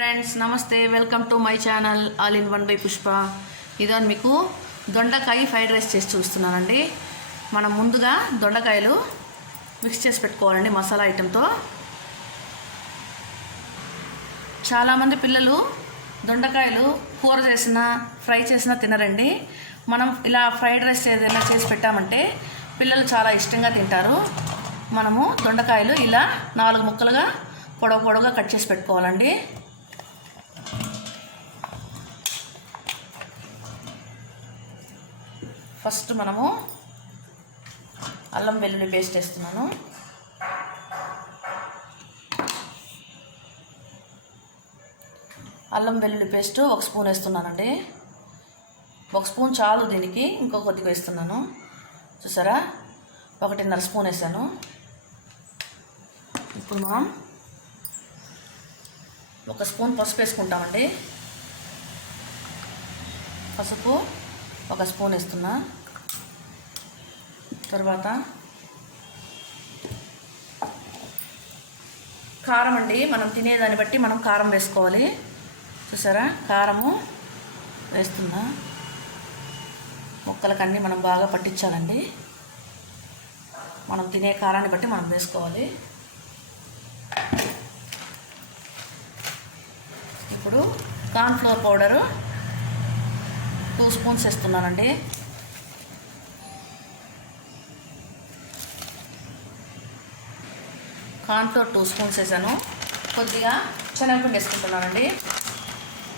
Friends నమస్తే welcome to my channel all in one by Pushpa. ఇదని మీకు దొండకాయ ఫ్రైడ్ రైస్ చేసి చూస్తున్నానండి. మనం ముందుగా దొండకాయలు మిక్స్ చేసి పెట్టుకోవాలండి మసాలా ఐటెంతో. చాలామంది పిల్లలు దొండకాయలు కూర చేసిన ఫ్రై చేసినా తినరండి. మనం ఇలా ఫ్రైడ్ రైస్ ఏదైనా చేసి పెట్టామంటే పిల్లలు చాలా ఇష్టంగా తింటారు. మనము దొండకాయలు ఇలా నాలుగు ముక్కలుగా పొడవు పొడవుగా కట్ చేసి పెట్టుకోవాలండి. ఫస్ట్ మనము అల్లం వెల్లుల్లి పేస్ట్ వేస్తున్నాను. అల్లం వెల్లుల్లి పేస్ట్ ఒక స్పూన్ వేస్తున్నానండి. ఒక స్పూన్ చాలు దీనికి ఇంకో కొద్దిగా వేస్తున్నాను. చూసారా? ఒకటిన్నర స్పూన్ వేసాను. ఇప్పుడు మనం ఒక స్పూన్ పసుపు వేసుకుంటామండి. పసుపు ఒక స్పూన్ వేస్తున్నా. తర్వాత కారం అండి మనం తినేదాన్ని బట్టి మనం కారం వేసుకోవాలి. చూసారా? కారము వేస్తుందా ముక్కలకు అన్నీ మనం బాగా పట్టించాలండి. మనం తినే కారాన్ని బట్టి మనం వేసుకోవాలి. ఇప్పుడు కార్న్ఫ్లోర్ పౌడరు టూ స్పూన్స్ వేస్తున్నానండి. కార్న్ఫ్లోర్ టూ స్పూన్స్ వేసాను. కొద్దిగా శనగపిండి వేసుకుంటున్నానండి.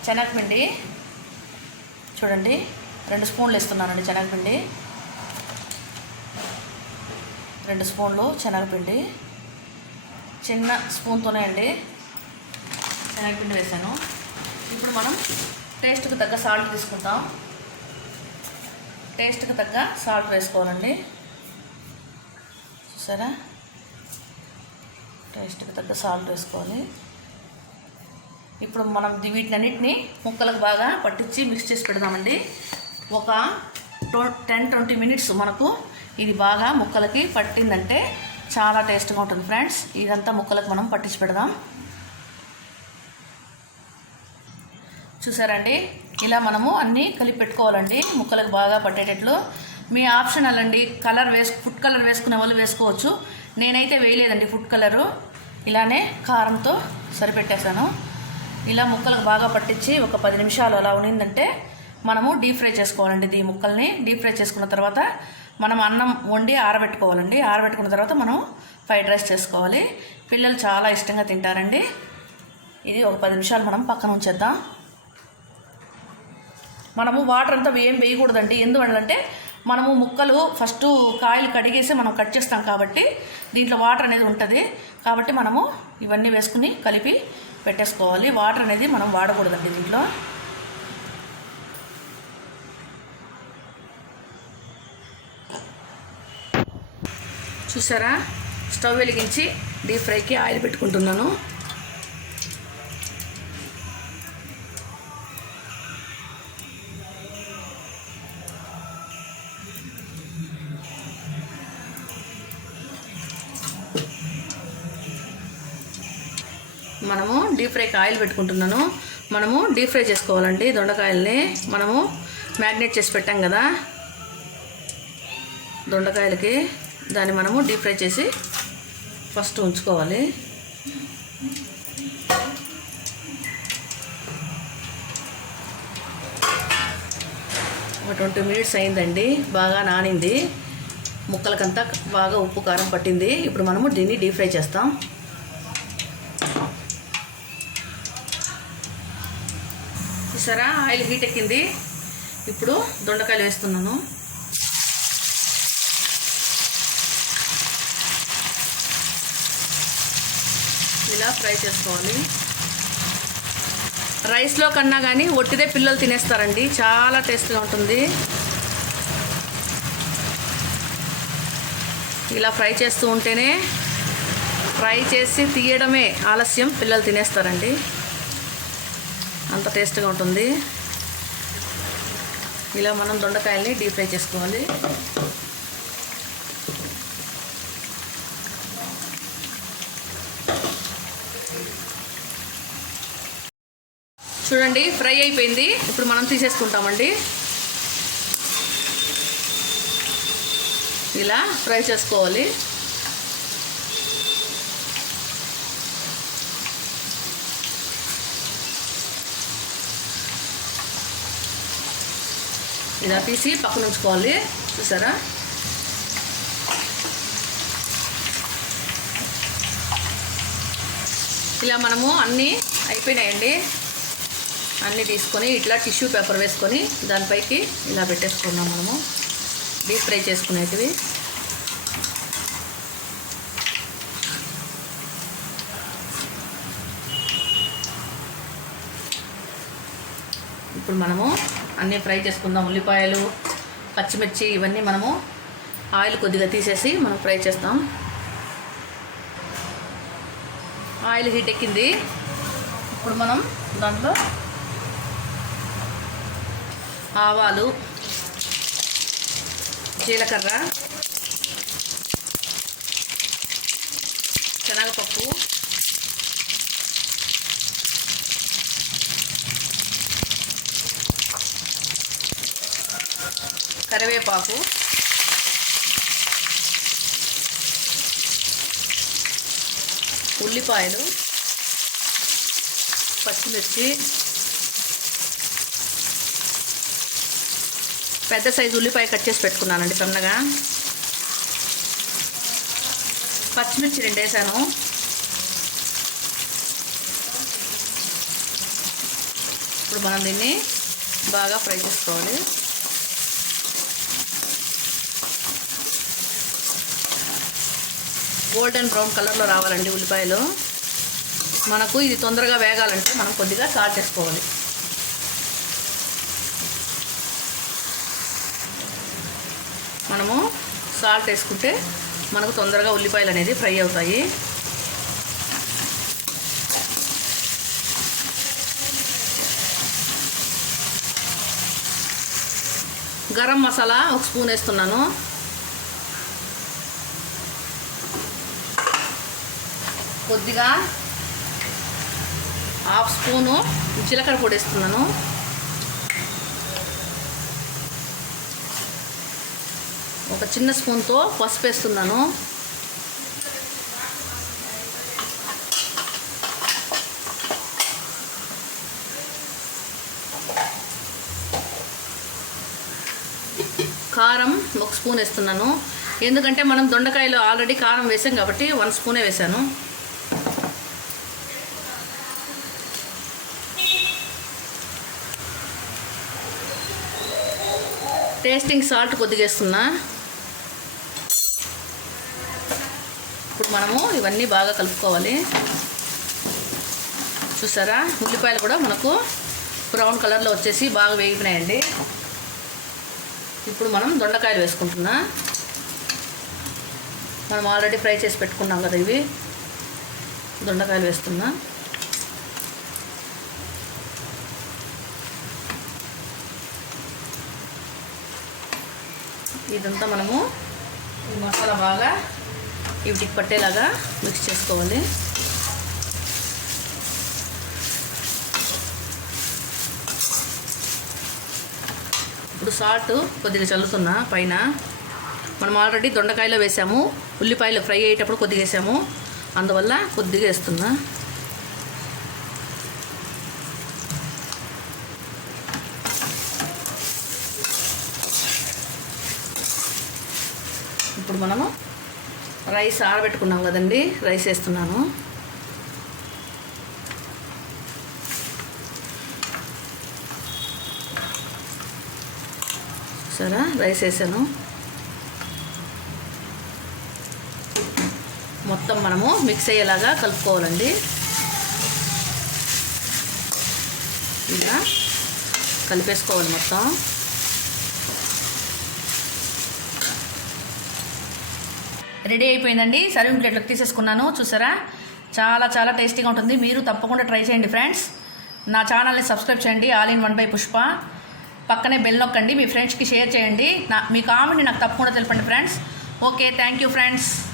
శనగపిండి చూడండి రెండు స్పూన్లు వేస్తున్నానండి శనగపిండి. రెండు స్పూన్లు శనగపిండి. చిన్న స్పూన్తోనే అండి శనగపిండి వేసాను. ఇప్పుడు మనం టేస్ట్కి తగ్గ సాల్ట్ తీసుకుంటాం. టేస్ట్కి తగ్గ సాల్ట్ వేసుకోవాలండి. చూసారా? టేస్ట్కి తగ్గ సాల్ట్ వేసుకోవాలి ఇప్పుడు మనం ది- వీటినన్నిటిని ముక్కలకు బాగా పట్టించి మిక్స్ చేసి పెడదామండి. ఒక టెన్ ట్వంటీ మినిట్స్ మనకు ఇది బాగా ముక్కలకి పట్టిందంటే చాలా టేస్ట్గా ఉంటుంది ఫ్రెండ్స్. ఇదంతా ముక్కలకు మనం పట్టించి పెడదాం. చూసారండి? ఇలా మనము అన్నీ కలిపి పెట్టుకోవాలండి. ముక్కలకు బాగా పట్టేటట్లు. మీ ఆప్షనల్ అండి. కలర్ వేసు ఫుడ్ కలర్ వేసుకునే వాళ్ళు వేసుకోవచ్చు. నేనైతే వేయలేదండి ఫుడ్ కలరు. ఇలానే కారంతో సరిపెట్టేశాను. ఇలా ముక్కలకు బాగా పట్టించి ఒక పది నిమిషాలు అలా ఉన్నిందంటే మనము డీప్ ఫ్రై చేసుకోవాలండి ఈ ముక్కల్ని. డీప్ ఫ్రై చేసుకున్న తర్వాత మనం అన్నం వండి ఆరబెట్టుకోవాలండి. ఆరబెట్టుకున్న తర్వాత మనం ఫ్రైడ్ రైస్ చేసుకోవాలి. పిల్లలు చాలా ఇష్టంగా తింటారండి. ఇది ఒక పది నిమిషాలు మనం పక్కన ఉంచేద్దాం. మనము వాటర్ అంతా ఏం వేయకూడదండి. ఎందువల్లంటే మనము ముక్కలు ఫస్ట్ కాయలు కడిగేసి మనం కట్ చేస్తాం కాబట్టి దీంట్లో వాటర్ అనేది ఉంటుంది. కాబట్టి మనము ఇవన్నీ వేసుకుని కలిపి పెట్టేసుకోవాలి. వాటర్ అనేది మనం వాడకూడదండి దీంట్లో. చూసారా? స్టవ్ వెలిగించి డీప్ ఫ్రైకి ఆయిల్ పెట్టుకుంటున్నాను. డీప్ ఫ్రైకి ఆయిల్ పెట్టుకుంటున్నాను. మనము డీప్ ఫ్రై చేసుకోవాలండి దొండకాయల్ని. మనము మ్యాగ్నేట్ చేసి పెట్టాం కదా. దొండకాయలకి దాన్ని మనము డీప్ ఫ్రై చేసి ఫస్ట్ ఉంచుకోవాలి. ఒక ట్వంటీ మినిట్స్ అయిందండి. బాగా నానింది. ముక్కలకంతా బాగా ఉప్పు కారం పట్టింది. ఇప్పుడు మనము దీన్ని డీప్ ఫ్రై చేస్తాం. చూసారా? ఆయిల్ హీట్ ఎక్కింది. ఇప్పుడు దొండకాయలు వేస్తున్నాను. ఇలా ఫ్రై చేసుకోవాలి. రైస్లో కన్నా కానీ ఒట్టిదే పిల్లలు తినేస్తారండి. చాలా టేస్ట్గా ఉంటుంది. ఇలా ఫ్రై చేస్తూ ఉంటేనే ఫ్రై చేసి తీయడమే ఆలస్యం. పిల్లలు తినేస్తారండి. అంత టేస్ట్గా ఉంటుంది. ఇలా మనం దొండకాయల్ని డీప్ ఫ్రై చేసుకోవాలి. చూడండి ఫ్రై అయిపోయింది. ఇప్పుడు మనం తీసేసుకుంటామండి. ఇలా ఫ్రై చేసుకోవాలి. ఇలా తీసి పక్కన ఉంచుకోవాలి చూసారా ఇలా మనము అన్నీ అయిపోయినాయండి. అన్నీ తీసుకొని ఇట్లా టిష్యూ పేపర్ వేసుకొని దానిపైకి ఇలా పెట్టేసుకున్నాం మనము. డీప్ ఫ్రై చేసుకునేటివి. ఇప్పుడు మనము అన్నీ ఫ్రై చేసుకుందాం. ఉల్లిపాయలు పచ్చిమిర్చి ఇవన్నీ మనము ఆయిల్ కొద్దిగా తీసేసి మనం ఫ్రై చేస్తాం. ఆయిల్ హీట్ ఎక్కింది. ఇప్పుడు మనం దాంట్లో ఆవాలు జీలకర్ర కరివేపాకు. ఉల్లిపాయలు. పచ్చిమిర్చి. పెద్ద సైజు ఉల్లిపాయ కట్ చేసి పెట్టుకున్నానండి సన్నగా. పచ్చిమిర్చి రెండు వేసాను ఇప్పుడు మనం దీన్ని బాగా ఫ్రై చేసుకోవాలి. గోల్డెన్ బ్రౌన్ కలర్లో రావాలండి ఉల్లిపాయలు. మనకు ఇది తొందరగా వేగాలంటే మనం కొద్దిగా సాల్ట్ వేసుకోవాలి. మనము సాల్ట్ వేసుకుంటే మనకు తొందరగా ఉల్లిపాయలు అనేది ఫ్రై అవుతాయి. గరం మసాలా ఒక స్పూన్ వేస్తున్నాను. కొద్దిగా హాఫ్ స్పూను జీలకర్ర పొడి వేస్తున్నాను. ఒక చిన్న స్పూన్తో పసుపు వేస్తున్నాను. కారం ఒక స్పూన్ వేస్తున్నాను. ఎందుకంటే మనం దొండకాయలో ఆల్రెడీ కారం వేసాం కాబట్టి వన్ స్పూనే వేసాను. టేస్టింగ్ సాల్ట్ కొద్దిగా వేస్తున్నా ఇప్పుడు మనము ఇవన్నీ బాగా కలుపుకోవాలి. చూసారా? ఉల్లిపాయలు కూడా మనకు బ్రౌన్ కలర్లో వచ్చేసి బాగా వేగిపోయినాయండి. ఇప్పుడు మనం దొండకాయలు వేసుకుంటున్నా. మనం ఆల్రెడీ ఫ్రై చేసి పెట్టుకున్నాం కదా ఇవి. దొండకాయలు వేస్తున్నా. ఇదంతా మనము ఈ మసాలా బాగా వీటికి పట్టేలాగా మిక్స్ చేసుకోవాలి. ఇప్పుడు సాల్ట్ కొద్దిగా చల్లుతున్నా పైన మనం ఆల్రెడీ దొండకాయలో వేసాము ఉల్లిపాయలు ఫ్రై అయ్యేటప్పుడు కొద్దిగా వేసాము. అందువల్ల కొద్దిగా వేస్తున్నా. ఇప్పుడు మనము రైస్ ఆరబెట్టుకున్నాం కదండి రైస్ వేస్తున్నాను. సరే రైస్ వేసాను. మొత్తం మనము మిక్స్ అయ్యేలాగా కలుపుకోవాలండి. ఇలా కలిపేసుకోవాలి మొత్తం. రెడీ అయిపోయిందండి. సర్వింగ్ ప్లేట్లోకి తీసేసుకున్నాను. చూసారా? చాలా చాలా టేస్టీగా ఉంటుంది. మీరు తప్పకుండా ట్రై చేయండి ఫ్రెండ్స్. నా ఛానల్ని సబ్స్క్రైబ్ చేయండి. All in one by Pushpa. పక్కనే బెల్ నొక్కండి. మీ ఫ్రెండ్స్కి షేర్ చేయండి. నా మీ కామెంట్ని నాకు తప్పకుండా తెలపండి friends. Okay thank you friends.